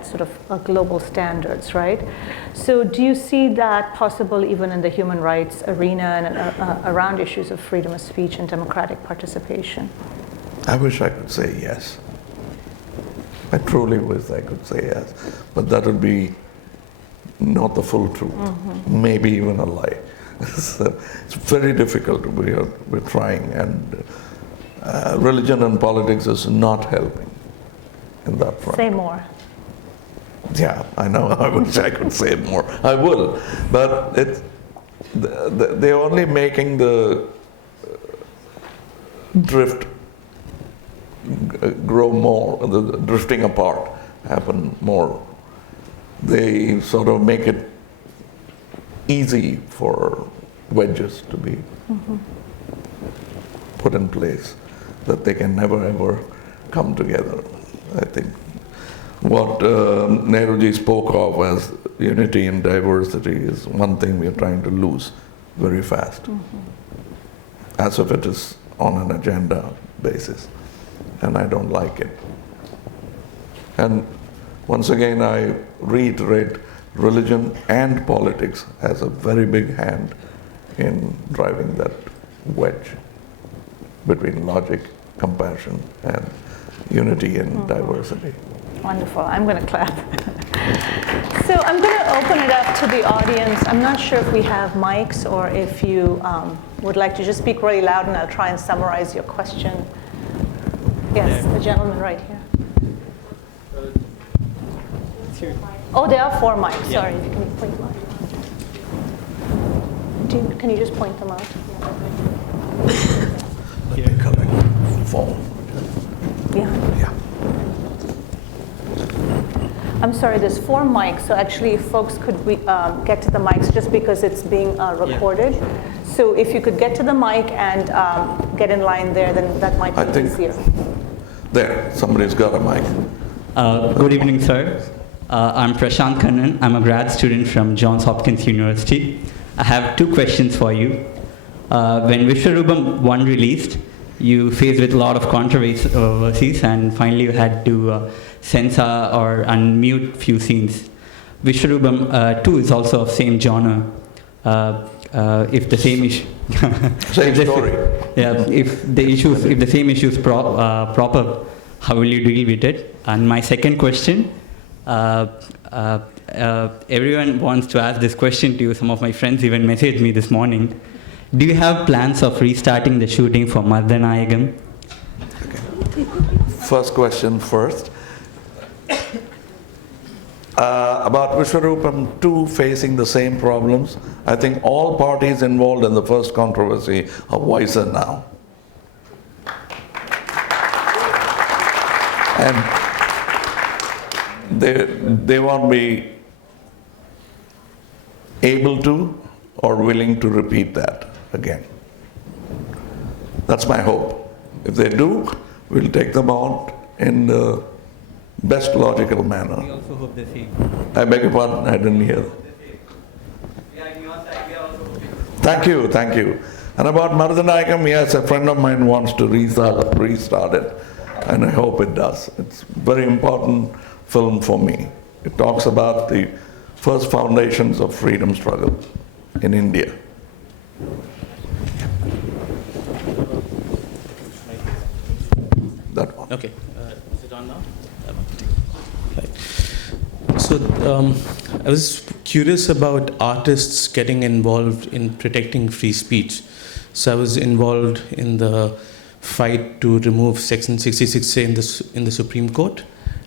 sort of global standards, right? So do you see that possible even in the human rights arena and around issues of freedom of speech and democratic participation? I wish I could say yes. I truly wish I could say yes, but that would be not the full truth, maybe even a lie. So it's very difficult. We're trying, and religion and politics is not helping in that front. Say more. Yeah, I know. I wish I could say more. I will, but they're only making the drift grow more, the drifting apart happen more. They sort of make it easy for wedges to be put in place, that they can never ever come together. I think what Nehruji spoke of as unity and diversity is one thing we are trying to lose very fast, as if it is on an agenda basis, and I don't like it. And once again, I reiterate, religion and politics has a very big hand in driving that wedge between logic, compassion, and unity and diversity. Wonderful. I'm going to clap. So I'm going to open it up to the audience. I'm not sure if we have mics or if you would like to just speak really loud, and I'll try and summarize your question. Yes, the gentleman right here. Oh, there are 4 mics. Yeah. Sorry, can you point them out? Can you just point them out? Let me collect phone. Yeah. I'm sorry, there's 4 mics, so actually if folks could get to the mics just because it's being recorded. Yeah. So if you could get to the mic and get in line there, then that might be easier. There, somebody's got a mic. Good evening, sir. I'm Prashant Kannan. I'm a grad student from Johns Hopkins University. I have 2 questions for you. When Vishwarupam 1 released, you faced with a lot of controversies, and finally you had to censor or unmute few scenes. Vishwarupam 2 is also of same genre. If the same issue, same story. Yeah, if the same issue is proper, how will you deal with it? And my second question. Everyone wants to ask this question to you. Some of my friends even messaged me this morning. Do you have plans of restarting the shooting for Mardanayagam? Okay. First question first. About Vishwarupam 2 facing the same problems, I think all parties involved in the first controversy are wiser now. And they won't be able to or willing to repeat that again. That's my hope. If they do, we'll take them out in the best logical manner. We also hope the same. I beg your pardon, I didn't hear. Thank you. And about Mardanayagam, yes, a friend of mine wants to restart it, and I hope it does. It's a very important film for me. It talks about the first foundations of freedom struggle in India. That one. Okay. Is it on now? Right. So I was curious about artists getting involved in protecting free speech. So I was involved in the fight to remove Section 66A in the Supreme Court.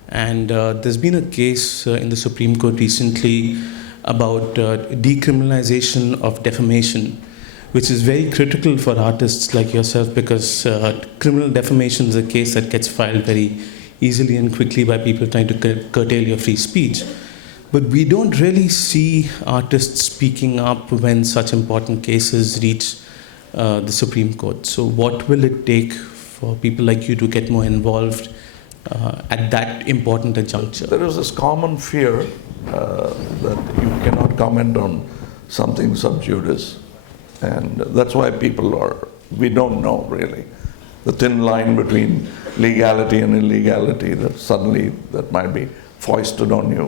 And there's been a case in the Supreme Court recently about decriminalization of defamation, which is very critical for artists like yourself, because criminal defamation is a case that gets filed very easily and quickly by people trying to curtail your free speech. But we don't really see artists speaking up when such important cases reach the Supreme Court. So what will it take for people like you to get more involved at that important a juncture? There is this common fear that you cannot comment on something sub judice, and that's why we don't know really the thin line between legality and illegality, that suddenly that might be foisted on you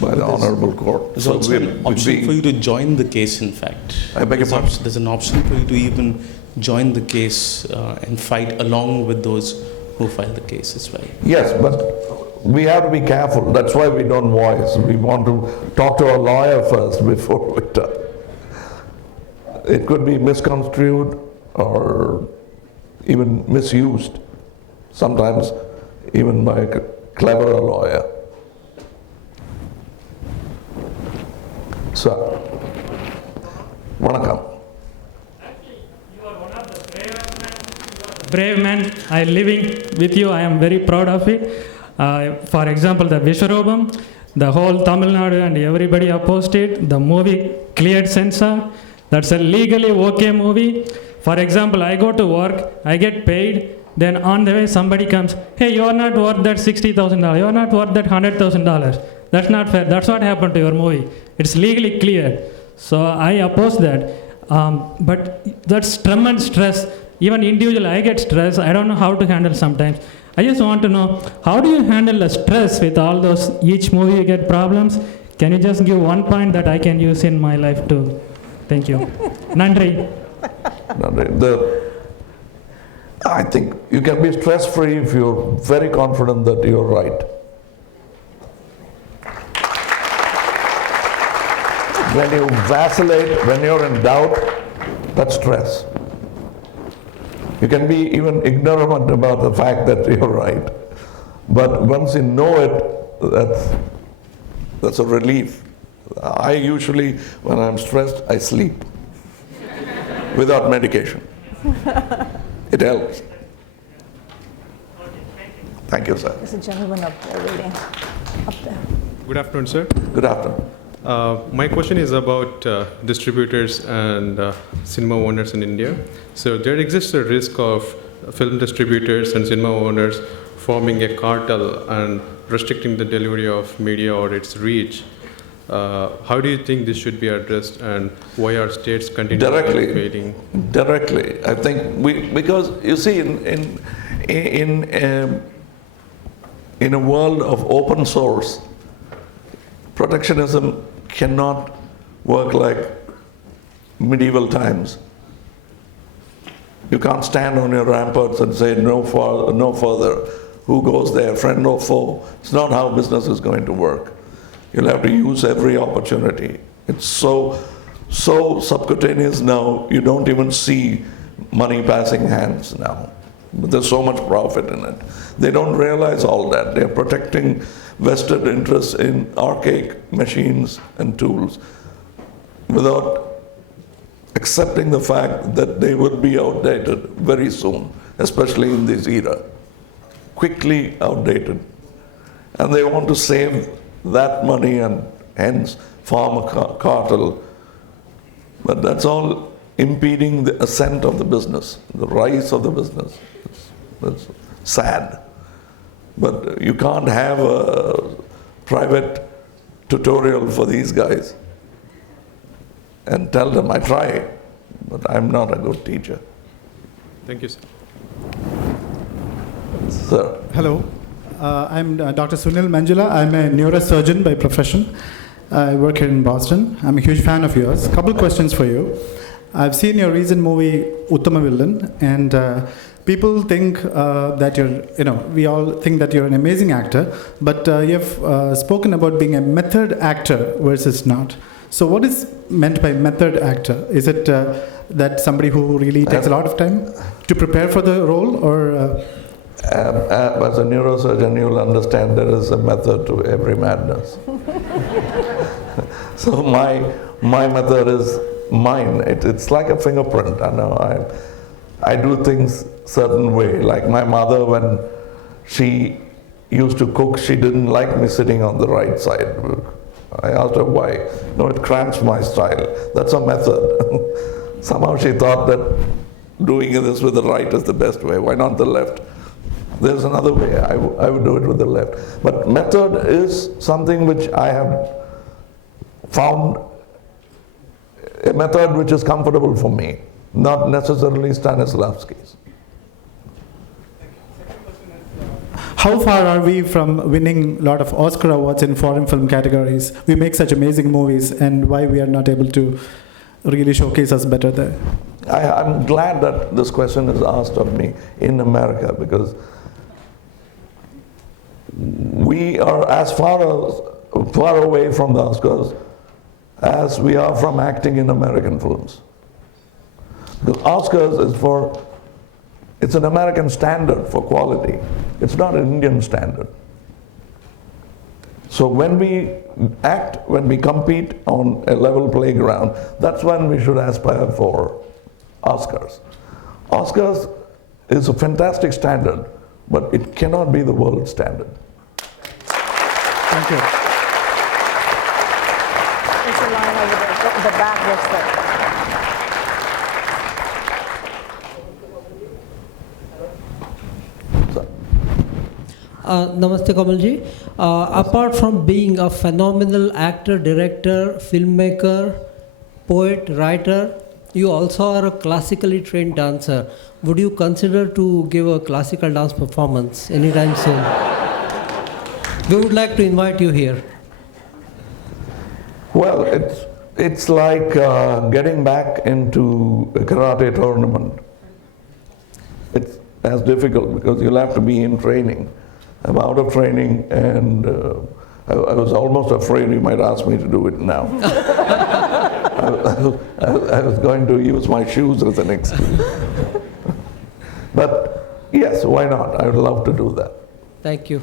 by the honorable court. There's also an option for you to join the case, in fact. I beg your pardon? There's an option for you to even join the case and fight along with those who filed the case as well. Yes, but we have to be careful. That's why we don't voice. We want to talk to a lawyer first before we talk. It could be misconstrued or even misused, sometimes even by a clever lawyer. So, vanakkam. Brave man, I am living with you. I am very proud of it. For example, the Vishwarubam, the whole Tamil Nadu and everybody opposed it. The movie cleared censor. That's a legally okay movie. For example, I go to work, I get paid. Then on the way, somebody comes, hey, you're not worth that $60,000. You're not worth that $100,000. That's not fair. That's what happened to your movie. It's legally cleared. So I oppose that. But that's tremendous stress. Even individually, I get stress. I don't know how to handle sometimes. I just want to know, how do you handle the stress with all those, each movie you get problems? Can you just give one point that I can use in my life too? Thank you. Nandri. I think you can be stress-free if you're very confident that you're right. When you vacillate, when you're in doubt, that's stress. You can be even ignorant about the fact that you're right. But once you know it, that's a relief. I usually, when I'm stressed, I sleep without medication. It helps. Thank you, sir. There's a gentleman up there waiting, up there. Good afternoon, sir. Good afternoon. My question is about distributors and cinema owners in India. So there exists a risk of film distributors and cinema owners forming a cartel and restricting the delivery of media or its reach. How do you think this should be addressed, and why are states continuing failing? Directly, I think because you see, in a world of open source, protectionism cannot work like medieval times. You can't stand on your ramparts and say no further. Who goes there, friend or foe? It's not how business is going to work. You'll have to use every opportunity. It's so subcutaneous now, you don't even see money passing hands now. But there's so much profit in it. They don't realize all that. They're protecting vested interests in archaic machines and tools without accepting the fact that they will be outdated very soon, especially in this era. Quickly outdated. And they want to save that money and hence form a cartel. But that's all impeding the ascent of the business, the rise of the business. That's sad. But you can't have a private tutorial for these guys and tell them, I try, but I'm not a good teacher. Thank you, sir. Sir. Hello, I'm Dr. Sunil Manjula. I'm a neurosurgeon by profession. I work here in Boston. I'm a huge fan of yours. A couple questions for you. I've seen your recent movie, Uttama Villain, and people think that we all think that you're an amazing actor, but you've spoken about being a method actor versus not. So what is meant by method actor? Is it that somebody who really takes a lot of time to prepare for the role, or? As a neurosurgeon, you'll understand there is a method to every madness. So my method is mine. It's like a fingerprint. I know I do things certain way. Like my mother, when she used to cook, she didn't like me sitting on the right side. I asked her why. No, it cramps my style. That's a method. Somehow she thought that doing this with the right is the best way. Why not the left? There's another way. I would do it with the left. But method is something which I have found a method which is comfortable for me, not necessarily Stanislavski's. How far are we from winning a lot of Oscar awards in foreign film categories? We make such amazing movies, and why we are not able to really showcase us better there? I'm glad that this question is asked of me in America, because we are as far away from the Oscars as we are from acting in American films. The Oscars it's an American standard for quality. It's not an Indian standard. So when we act, when we compete on a level playground, that's when we should aspire for Oscars. Oscars is a fantastic standard, but it cannot be the world standard. Thank you. There's a line over there, the back looks like. Namaste Kamalji. Apart from being a phenomenal actor, director, filmmaker, poet, writer, you also are a classically trained dancer. Would you consider to give a classical dance performance anytime soon? We would like to invite you here. Well, it's like getting back into a karate tournament. It's as difficult because you'll have to be in training. I'm out of training, and I was almost afraid you might ask me to do it now. I was going to use my shoes as an excuse. But yes, why not? I would love to do that. Thank you.